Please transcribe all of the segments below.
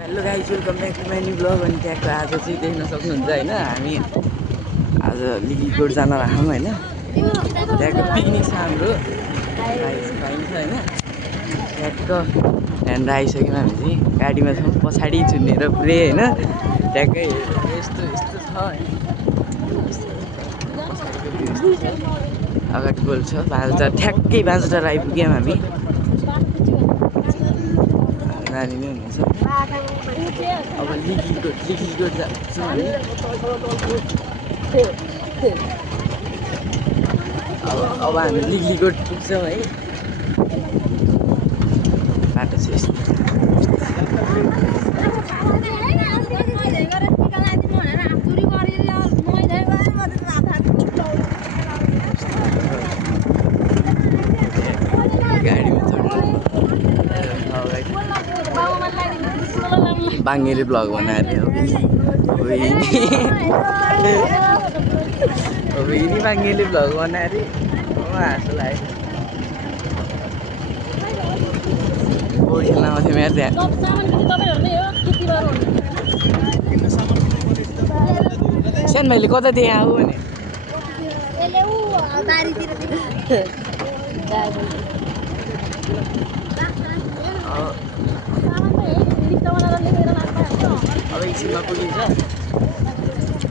Hello guys, welcome back to my new blog. अनि त्यहाँको आज चाहिँ देख्न सक्नुहुन्छ होइन, हामी आज लिगीकोट जान राखौँ होइन। त्यहाँको पिकनिक छ हाम्रो, पाइन्छ होइन। ट्याक्क त्यहाँनिर आइसक्यौँ हामी चाहिँ, गाडीमा छौँ, पछाडि झुन्डेर पुरै होइन। ट्याक्कै यस्तो यस्तो छ होइन, अगाडि गोल छ बाँझटार, ठ्याक्कै बाँझटार आइपुग्यौँ हामी। नानी नै हुनुहुन्छ। अब लिगीकोट जान्छौँ हामी। अब हामी लिगीकोट पुग्छौँ है। बाटो चाहिँ यस्तो बाङ्गेले ब्लग बनाएर यिनी बाङ्गेले ब्लग बनाएर हाँसो लाग्यो। पौडी खेल्न आउँथ्यो मेरो त्यहाँ। सानो भाइले कता त्यहाँ आऊ भने अब एकछिनमा पुगिन्छ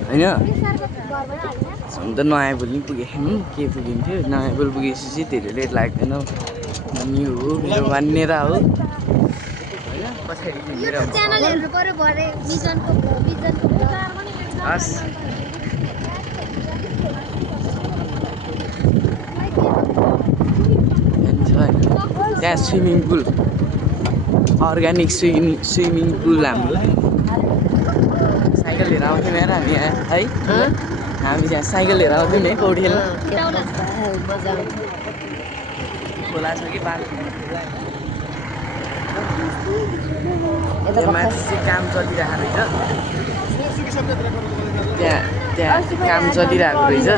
होइन। हुन त नयाँ पुल पनि पुगेको के पुगिन्थ्यो। नयाँ पुल पुगेपछि धेरै लेट लाग्दैन। न्यू हो मेरो मान्नेर हो होइन। पछाडि हस् त्यहाँ swimming pool, organic swimming pool हाम्रो। साइकल लिएर आउँथ्यौँ यार हामी यहाँ है। हामी त्यहाँ साइकल लिएर आउँथ्यौँ नि पौडी खेल्न। खोला छ कि बाटो माथि चाहिँ काम चलिरहेको रहेछ। त्यहाँ काम चलिरहेको रहेछ।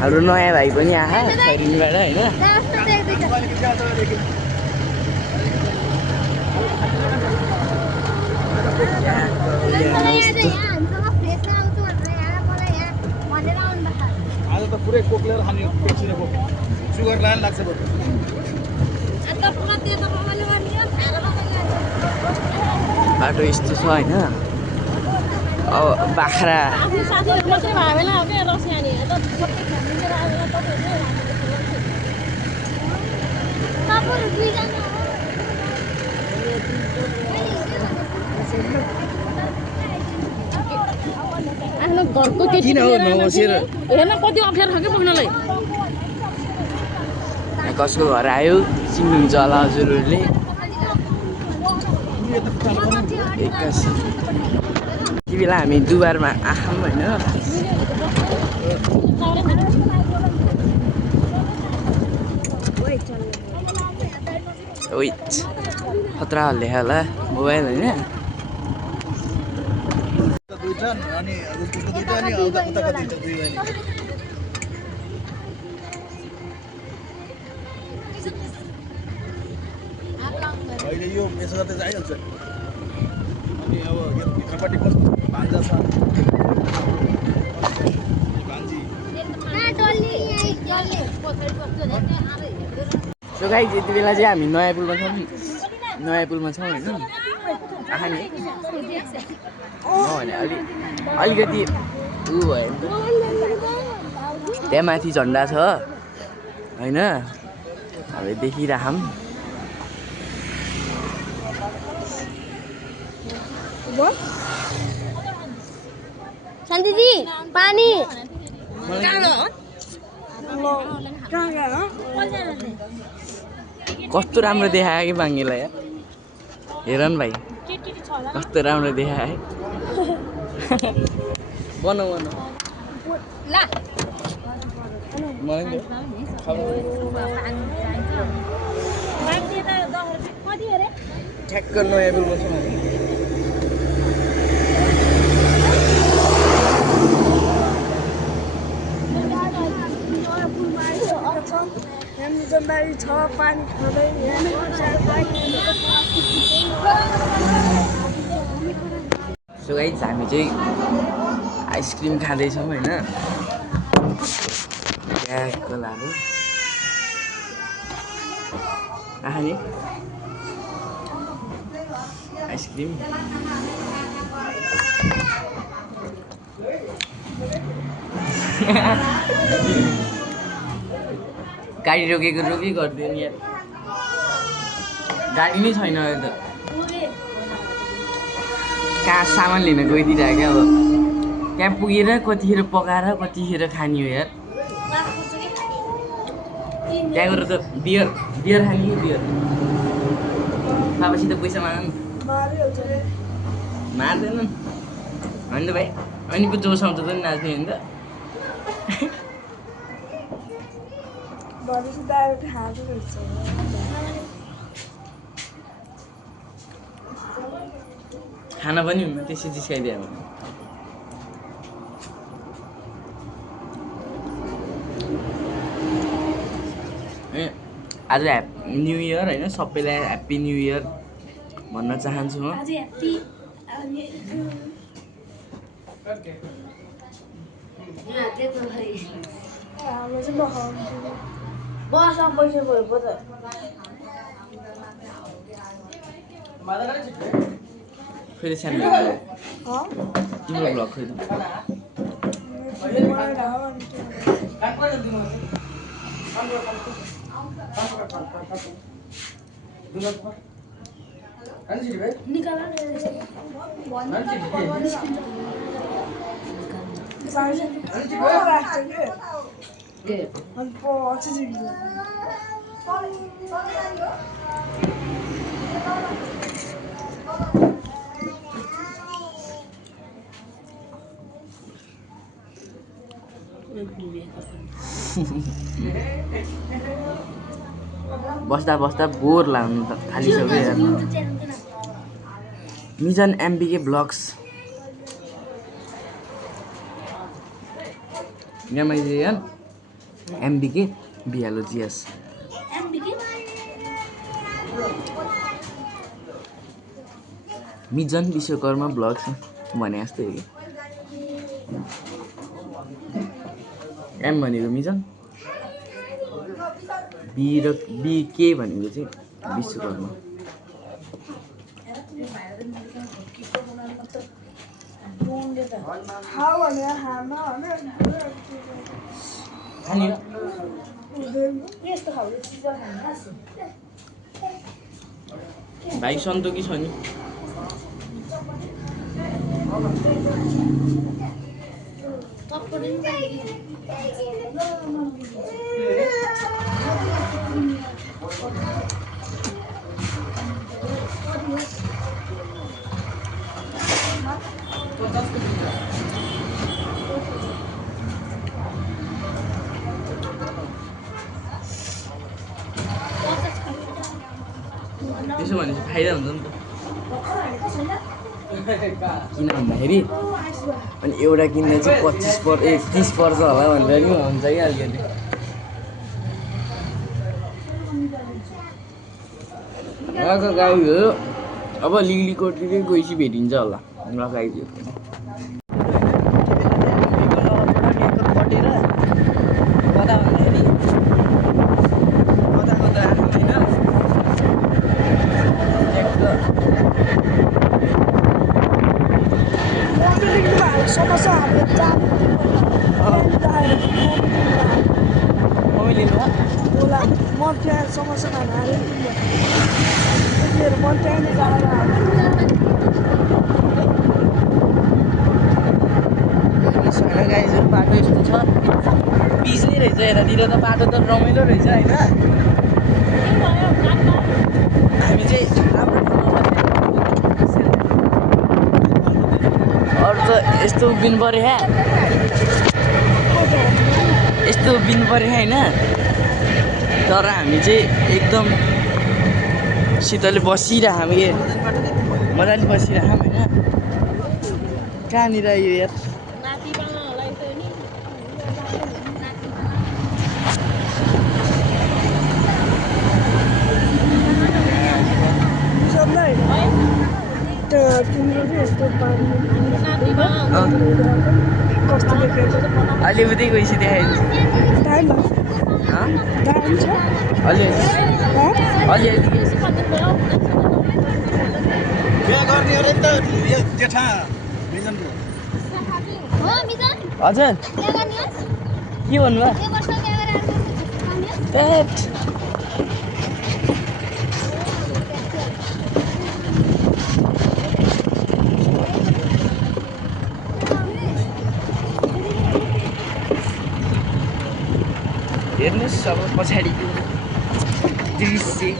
हाम्रो नयाँ भाइ पनि आयो खैरिनीबाट होइन। आज त पुरै कोक्लेर खाने पेप्सीको सुगर लान लाग्छ बरु। बाटो यस्तो छ होइन। अब बाख्रा आफ्नो घरको किन हो नबसेर हेर्न कति अप्ठ्यारो छ कि पुग्नलाई। कसको घर आयो चिन्नुहुन्छ होला हजुरहरूले। एक्कासी यति बेला हामी दुबारमा आखौँ होइन। वेट खतरा लेखा होला मोबाइल होइन। अनि उसको दुईटा अनि उताको दुईटा दुई बहिनी। अहिले यो यसो गर्दै आइहाल्छ। अनि अब यो भित्रपट्टि कस्तो भान्जा छ भान्जी। सो गाइस यति बेला चाहिँ हामी नयाँ पुलमा छौँ होइन। आखाने भने अलिकति ऊ भयो त्यहाँ माथि झन्डा छ होइन। अब देखिराखौँ शान्तिजी पानी कस्तो राम्रो देखायो कि बाङ्गेलाई यार। हेर न भाइ कस्तो राम्रो देखायो है। बनाऊ मलाई ठ्याक्क नयाँ पुल बस्छौँ हामी। जम्बारी छ पानी खाँदै सो गाइस हामी चाहिँ आइसक्रिम खाँदैछौँ होइन कोलाहरू खाने आइसक्रिम गाडी रोकेको गरिदियो नि यार गाडी नै छैन अहिले त कहाँ सामान लिन गइदिरहेको क्या अब त्यहाँ पुगेर कतिखेर पकाएर कतिखेर खाने हो यार त्यहाँ गएर त बियर खाने कि बियर बाबासित पैसा माग मार्दैन होइन त भाइ अनि पो जोस आउँछ त नि नाच्ने होइन त खाना पनि हुन्न त्यसै जिस्काइदियो आज न्यु इयर होइन सबैलाई ह्याप्पी न्यु इयर भन्न चाहन्छु म फेरि सानो तिम्रो ब्लग खोइ बस्दा बस्दा बोर लाग्नु त थालिसक्यो यार मिजन एमबीके ब्लग्स यहाँ मैले यार एमबीके बिहालोजियस मिजन विश्वकर्मा ब्लग्स भने जस्तै हो कि एम भनेको मिजन बी र बी के भनेको चाहिँ विश्वकर्मा भाइ सन्तोकी छ नि त्यसो भनेपछि फाइदा हुन्छ नि त किन भन्दाखेरि अनि एउटा किन्दा चाहिँ 30 पर्छ होला भनेर नि हुन्छ कि अलिकति उहाँको गाईहरू अब लिलीकोटतिर गएपछि भेटिन्छ होला लगाइदियो बाटो यस्तो छ पिच्ने रहेछ यतातिर त बाटो त रमाइलो रहेछ होइन हामी चाहिँ राम्रो अरू त यस्तो उभिनु पऱ्यो क्या यस्तो उभिनु पऱ्यो होइन तर हामी चाहिँ एकदम शीतलले बसिरहौँ कि मजाले बसिरहौँ होइन कहाँनिर यो यार अहिले उतै गएपछि देखाइदिन्छु अलि बिहा गर्ने अरे नि त यो जेठा मिजनको हजुर के भन्नुभयो पेट हेर्नुहोस् अब पछाडिको दृश्य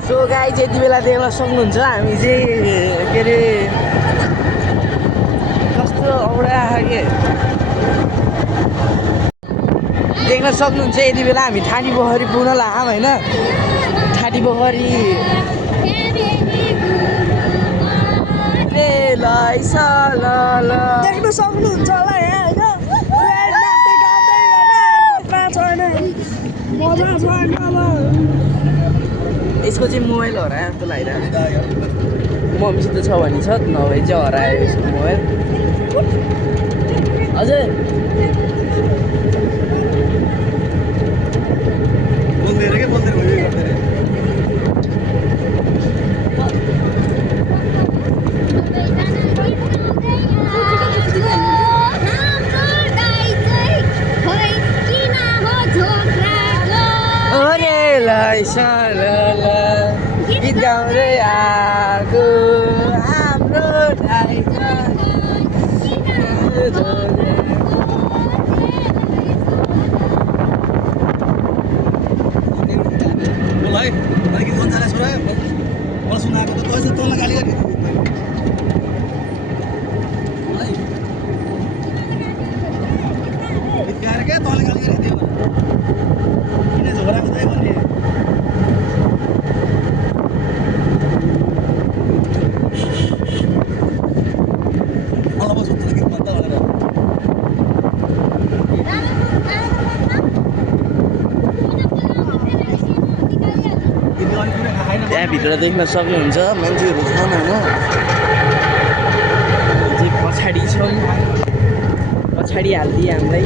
सो गाई चाहिँ यति बेला देख्न सक्नुहुन्छ हामी चाहिँ के अरे कस्तो औडा के देख्न सक्नुहुन्छ यति बेला हामी ठाडी पोखरी पुग्न लाग्यौँ होइन ठाडी पोखरी देख्न सक्नुहुन्छ होला यहाँ यसको चाहिँ मोबाइल हरायो जस्तो लागिरहेको मम्मीसित छ भने छ नभए चाहिँ हरायो यसको मोबाइल हजुर बोल्दै के बोल्दै भयो गर्दै रे गीत गाउँदै आएको हाम्रो बोल है मलाई गीत गाउन जाने छोरा मलाई सुनाएको त कसै तँलाई गाली गर्ने गीत गाएर क्या तँलाई गाली गर्ने त्यो किन झगडाको चाहिँ भन्ने मलाई बस उत्तर गीत भन्दा भनेर त्यहाँभित्र देख्न सक्नुहुन्छ मान्छेहरू छन् होइन चाहिँ पछाडि छौँ पछाडि हालिदिए हामीलाई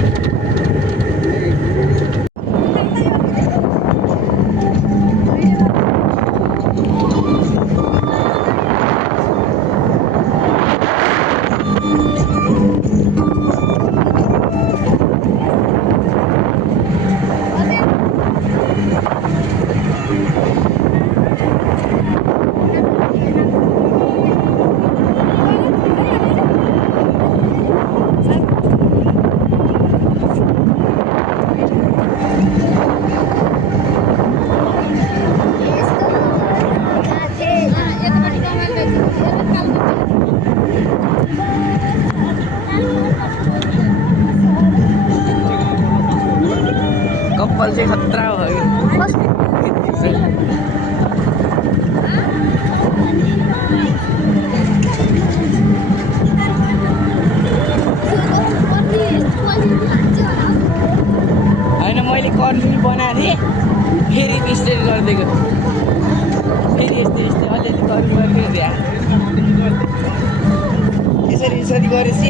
कपाल चाहिँ खतरा भयो होइन मैले कर्ली बनाएको थिएँ फेरि स्ट्रेट गरिदिएको फेरि यस्तै यस्तै अलिअलि कर्ली गरिदिएको यसरी यसरी गरेपछि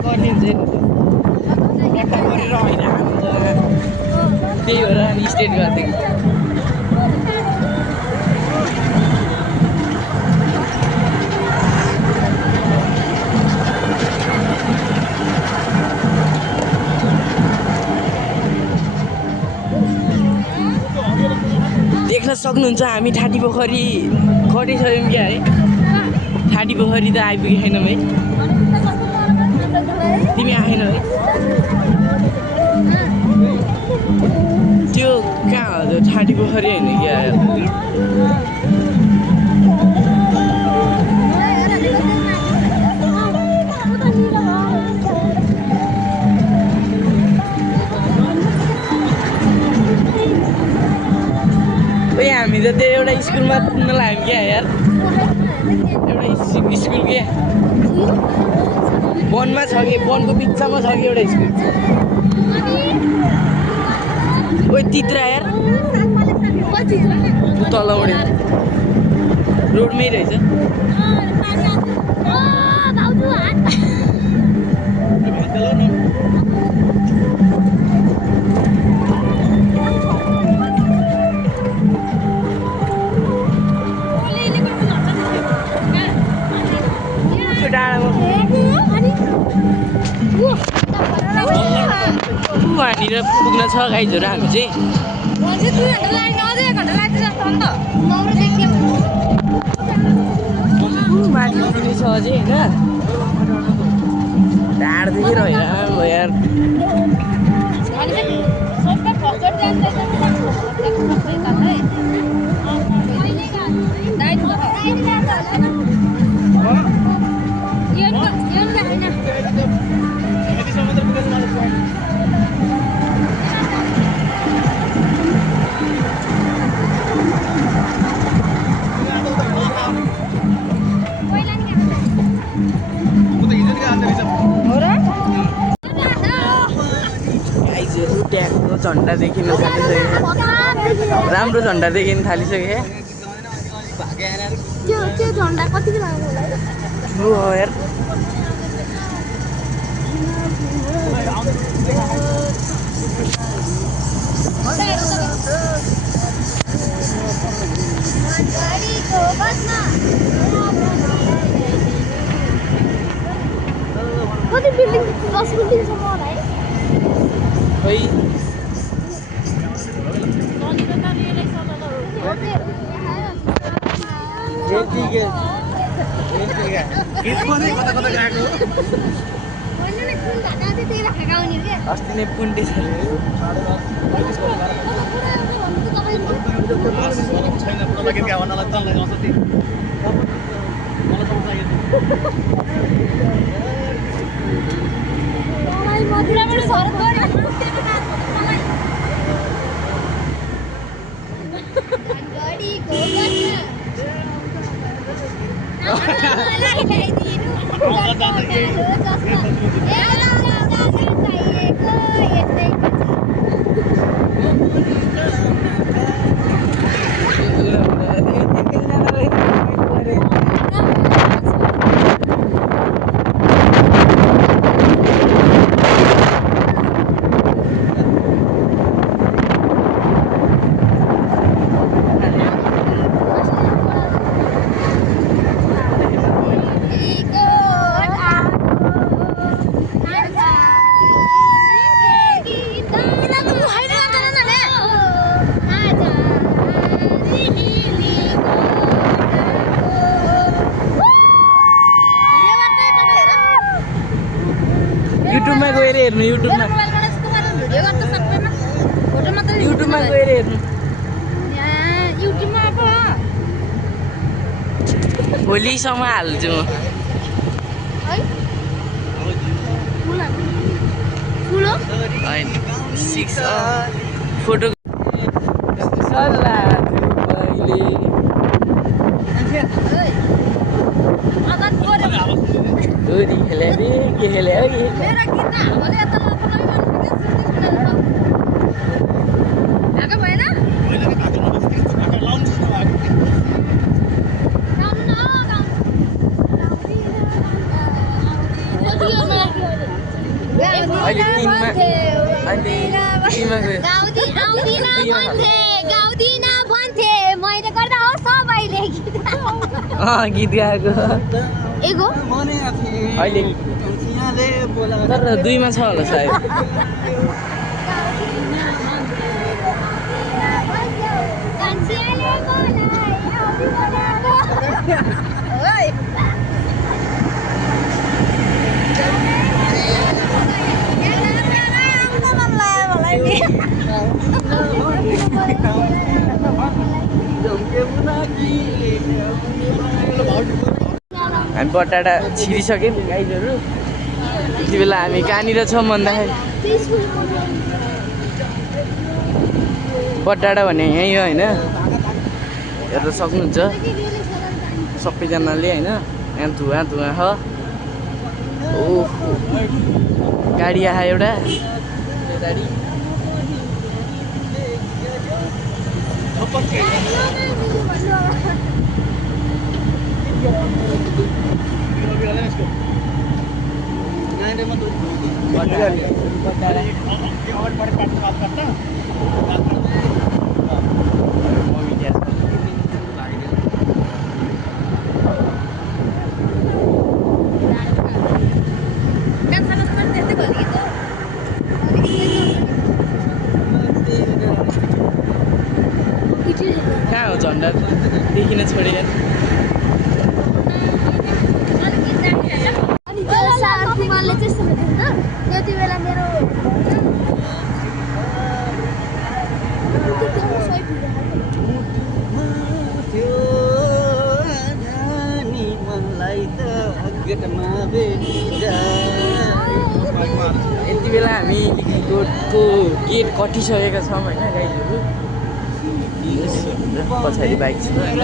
कर्ली हुन्छ गट्टा गरेर होइन हाम्रो जग्गा त्यही भएर अनि स्ट्रेट गरिदिएको देख्न सक्नुहुन्छ हामी ठाडी पोखरी कटिसक्यौँ क्या है ठाडी पोखरी त आइपुगेनौँ है तिमी आएनौ है त्यो कहाँ हो त्यो ठाडी पोखरी होइन क्या हामी त त्यो एउटा स्कुलमा पुग्न लाग्यौँ क्या यार एउटा स्कुल के वनमा छ कि वनको बिचमा छ कि एउटा स्कुल ओइ तित्रा यार तलौडे रोडमै रहेछ वहाँनिर पुग्न छ गाइजहरू हामी चाहिँ माथि पुग्ने छ अझै होइन ढाडदेखि रह्यो यार ट्यागको झन्डा देखिन थालिसक्यो राम्रो झन्डा देखिन थालिसक्यो त्यो झन्डा कति लाग्यो होला हो यार कति बिल्डिङ 10 बिल्डिङसम्म होला है खै अस्ति नै पुन्टे छ युट्युबमा गएर हेर्नु युट्युबमा गएर हेर्नु भोलिसम्म हाल्छु म होइन 6 फोटो दूरी खेले रे के खेले हो कि गीत गाएको अहिले तर 2 मा छ होला सायद हामी बटाटा छिरिसक्यौँ गाइजहरू यति बेला हामी कहाँनिर छौँ भन्दाखेरि बटाटा भने यहीँ हो होइन हेर्न सक्नुहुन्छ सबैजनाले होइन यहाँ धुवा धुवा हो ओहो गाडी आयो एउटा गाडी कहाँ हो झन्डा देखिन छोडेर अनि त्यो साथीमाले चाहिँ सोध्नु त त्यति बेला मेरो यति बेला हामी लिगीकोटको गेट कटिसकेका छौँ होइन गाईहरू पछाडि बाइक छ होइन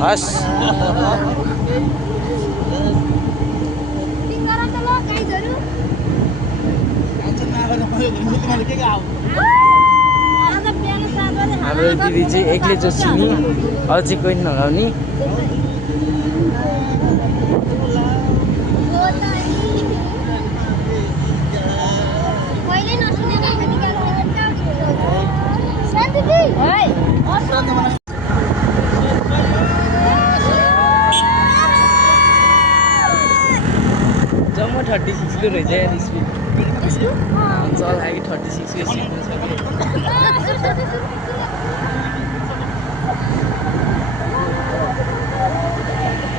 हस् हाम्रो दिदी चाहिँ एक्लै जोड्छु नि अझै कोही नलाउने जम्मा 36 को रहेछ यार स्पिड चल आगे 36 को स्पिडमा छ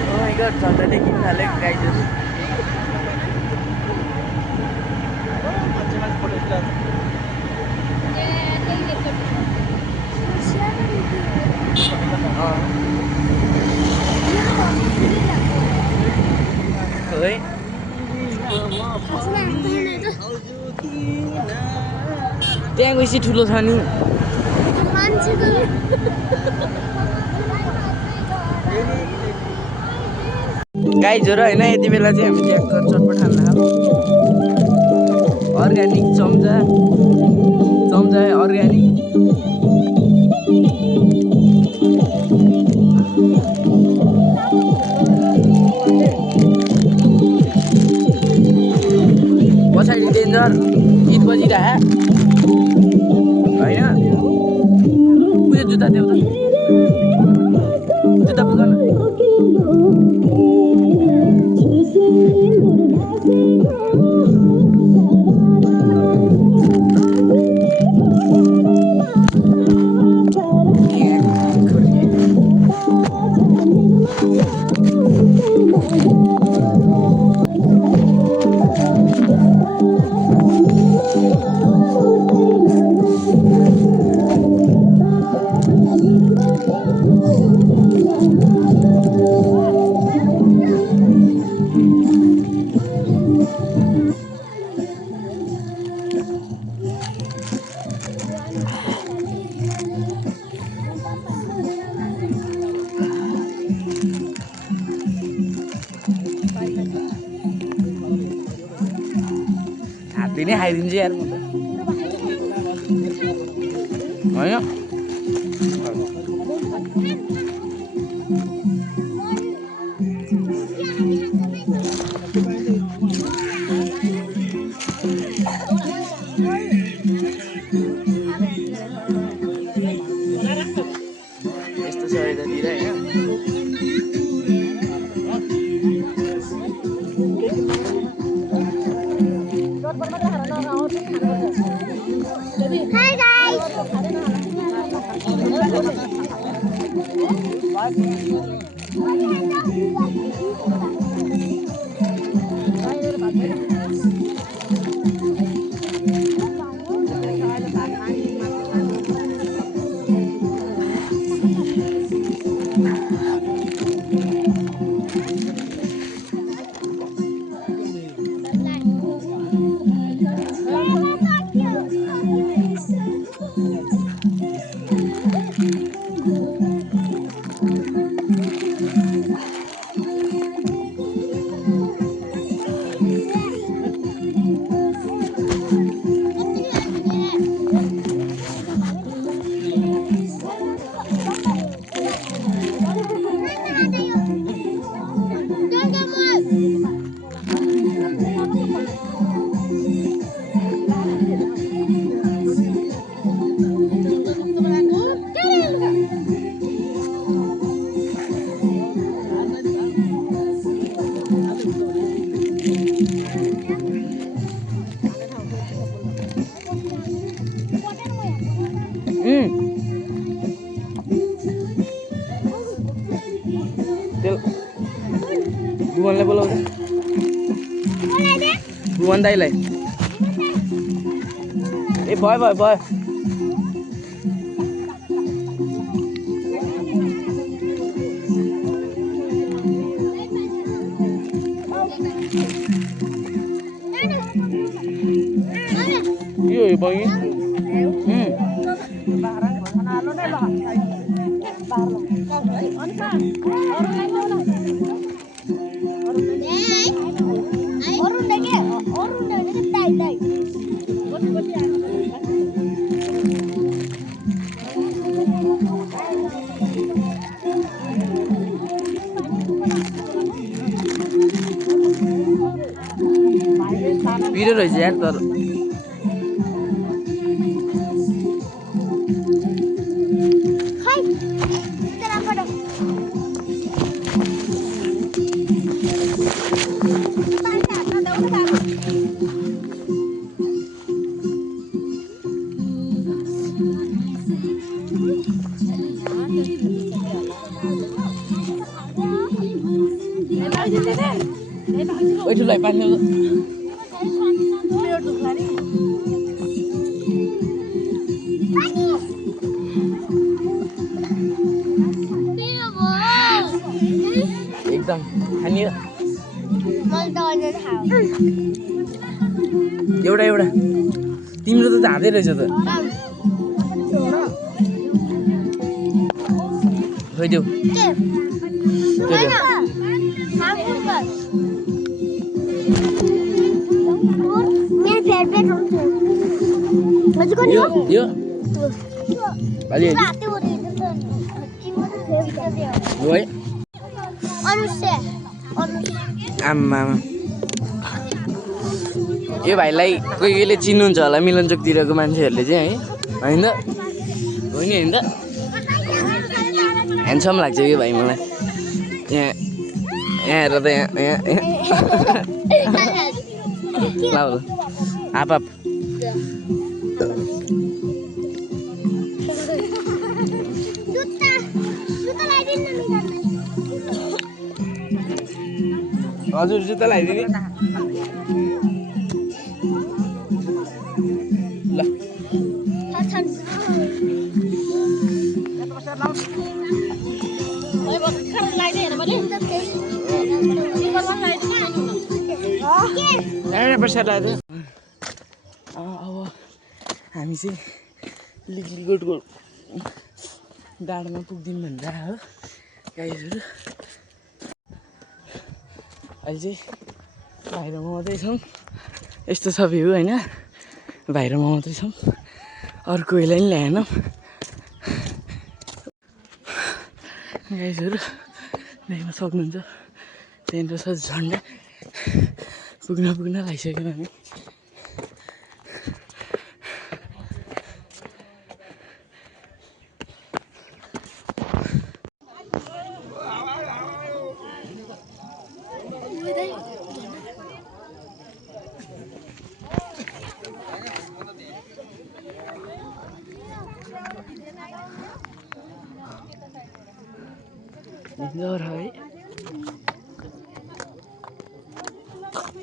ओ माय गॉड झन्डाले किन थाले गाइजहरु ओइ त्यहाँ गएपछि ठुलो छ नि गाइजहरु हैन यति बेला चाहिँ हामी ट्याक्क चटपट खान लाग्यौं अर्ग्यानिक चम्चा अर्ग्यानिक पछाडि डेन्जर गीत बजिरहे होइन पुग्यो जुत्ता देऊ त जुत्ता पुग न हातले नै खाइदिन्छु यार म त होइन यस्तो छ यतातिर होइन Hi guys. भुवनलाई बोलाउँछ भुवन दाइलाई ए भयो यो बगी पिरो रहेछ यार तर ठुलाई पानी एकदम खानी एउटा तिम्रो त झाँदै रहेछ त खोइदेऊ यो आम्मा यो भाइलाई कोहीले चिन्नुहुन्छ होला मिलनचोकतिरको मान्छेहरूले चाहिँ है होइन होइन त ह्यान्डसम लाग्छ यो भाइ मलाई यहाँ हेर त यहाँ ल हाप हजुर जुत्ता लगाइदिने ल अब हामी चाहिँ लिगलिगोटको डाँडामा पुग्दिउँ भनेर हो गाईहरू अहिले चाहिँ बाहिरमा मात्रै छौँ यस्तो छ भ्यू होइन बाहिरमा मात्रै छौँ अरू कोहीलाई पनि ल्याएनौँ गाईहरू देख्न सक्नुहुन्छ त्यहाँनिर छ झन्डा पुग्न लागिसक्यो हामी डर है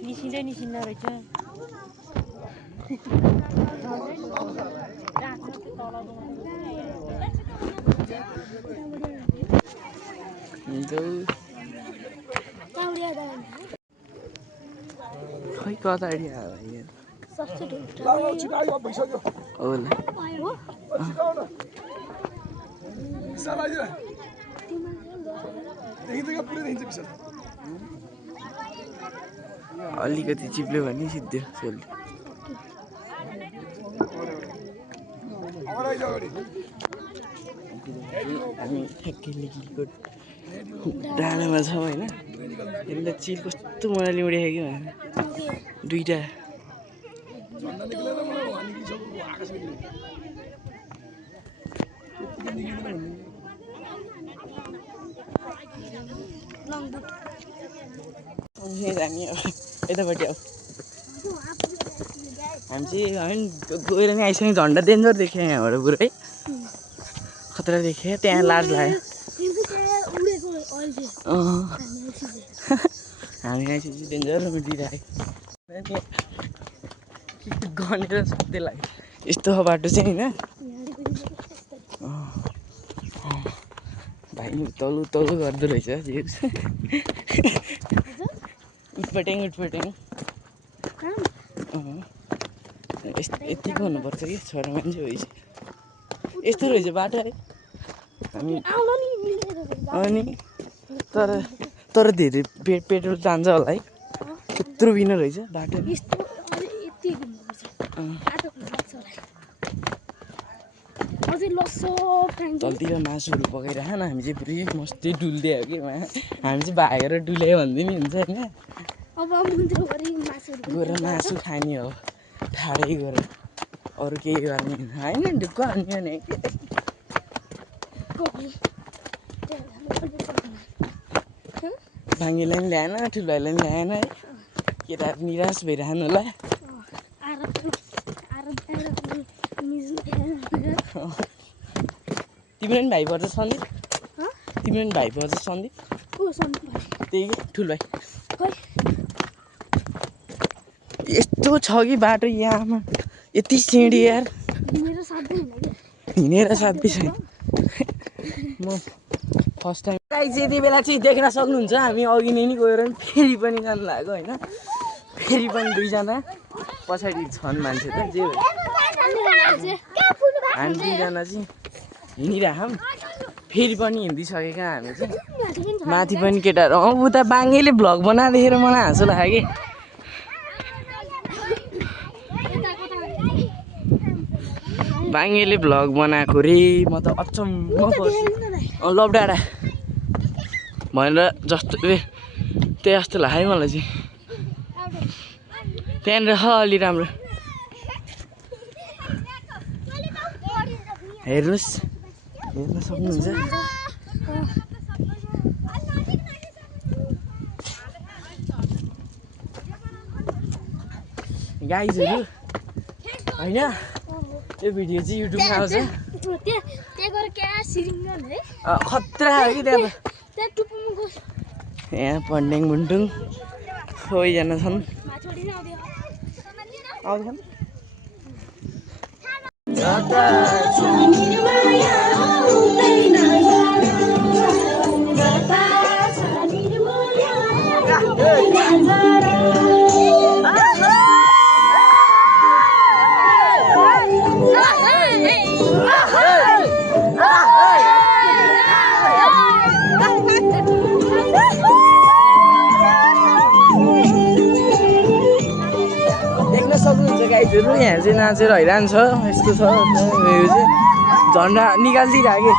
निसिँदै रहेछ खै कता आइडिया अलिकति चिप्ल्यो भने सिद्धो सोल्ली हामी ठ्याक्कै लिगलिगोट डाँडामा छौँ होइन यसले चिल कस्तो मजाले उडेको कि दुईटा हामी यतापट्टि आऊ हामी चाहिँ होइन गएर नि आइसक्यो झन्डा डेन्जर देख्यो यहाँबाट पुरै खतरा देखेँ त्यहाँ लाज लाग्यो हामीलाई चाहिँ डेन्जरमा दिइरहेको गनेर सुत्दै लाग्यो यस्तो बाटो चाहिँ होइन भाइ तल्लो तल्लो गर्दो रहेछ उटपट्याङ यतिको हुनुपर्छ कि छोरा मान्छे भएपछि यस्तो रहेछ बाटो है हामी अनि तर धेरै पेट्रोल जान्छ होला है त्यत्रो बिना रहेछ बाटो तलतिर मासुहरू पकाइराख न हामी चाहिँ पुरै मस्तै डुल्दै हो कि हामी चाहिँ भागेर डुल्यो भन्दै नि हुन्छ होइन गएर मासु खाने हो ठाडै गएर अरू केही गर्ने होइन ढुक्क हान्ने भने भाङ्गीलाई पनि ल्याएन ठुलोभाइलाई पनि ल्याएन है केटाहरू निराश भइरहनु होला तिम्रो पनि भाइ पर्छ सन्दीप तिम्रो पनि भाइ पर्छ सन्दीप त्यही ठुलो भाइ यस्तो छ कि बाटो यहाँमा यति सिँढी यार हिँडेर साध्यै छैन म फर्स्ट टाइम गाइस यति बेला चाहिँ देख्न सक्नुहुन्छ हामी अघि नै गएर फेरि पनि जानु लाग्यो होइन फेरि पनि दुईजना पछाडि छन् मान्छे त जे हामी दुईजना चाहिँ हिँडिराखौँ फेरि पनि हिँडिसकेका हामी चाहिँ माथि पनि केटाहरू उता बाङ्गेले भ्लग बनाएर मलाई हाँसो लाग्यो कि बाङ्गेले भ्लग बनाएको रे म त अचम्म पर्छु लबडाडा भनेर जस्तो त्यही जस्तो लाग्यो मलाई चाहिँ त्यहाँनिर अलि राम्रो हेर्नुहोस् हेर्न सक्नुहुन्छ गाइजहरू होइन यो भिडियो चाहिँ युट्युबमा आउँछ खतरा हो कि त्यहाँ यहाँ पन्डेङ बुन्टुङ सबैजना छन् आउँछन् गाइजहरू यहाँ चाहिँ नाचेर हैरान छ यस्तो छ यो चाहिँ झन्डा निकालिदिइरहेको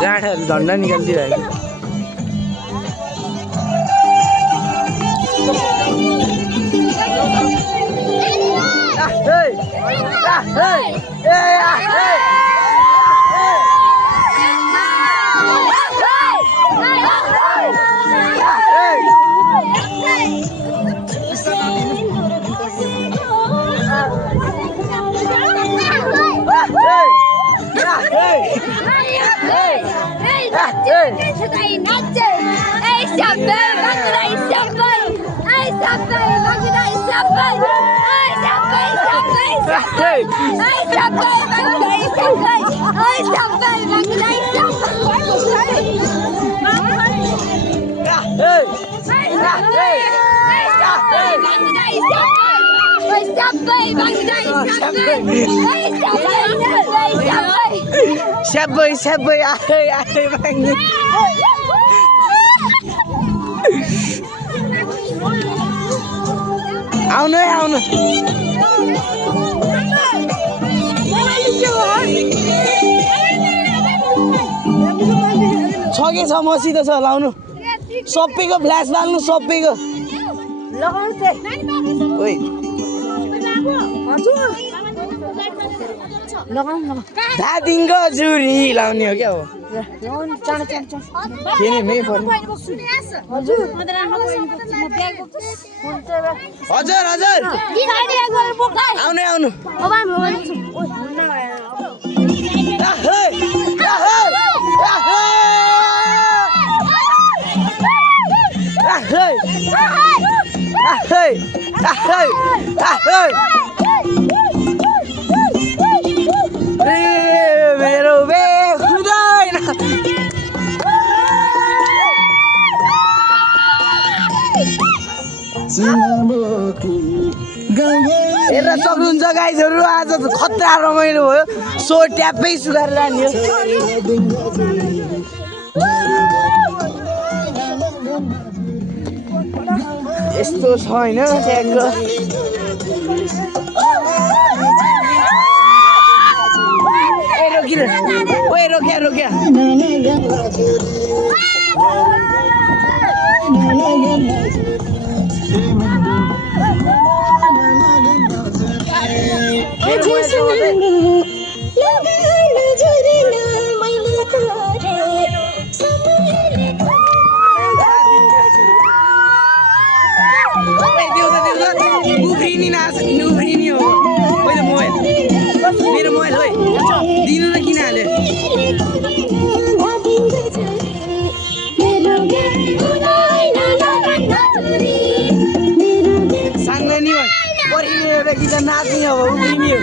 जाँडाहरू झन्डा निकालिदिइरहेको Sabai आए भाङ्गे आउनु है आउनु छ के छ मसित छ लाउनु सबैको फ्ल्यास बाल्नु सबैको ओइ दादिङको जुरी लाउने हो क्या हो के नि मै पर्ने हजुर हजुर आउनु आउनु मेरो बे हुँदैन हेर्न सक्नुहुन्छ गाइजहरू आज त खतरा रमाइलो भयो सो ट्यापै सुधार लाने हो यस्तो छ होइन ट्यागको रोक्या उफ्रिनी हो मैले मोबाइल मेरो मोबाइल है दिनु त किन हाल्यो साङ्गनी हो पर्खिने एउटा गीत नाच्ने हो उफ्रिनी हो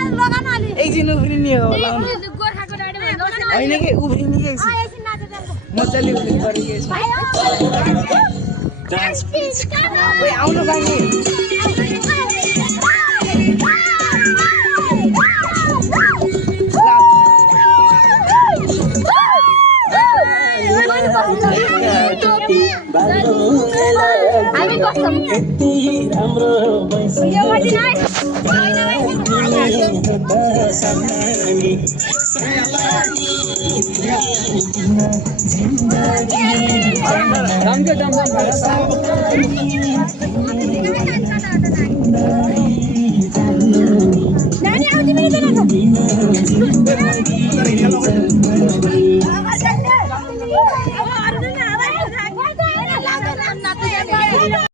एकछिन उफ्रिनी हो लाउनु होइन कि उफ्रिनी कि एकछिन मजाले उफ्रिनु पऱ्यो कि आउनु बानी हामी बस्छौँ यो नानी आउँदै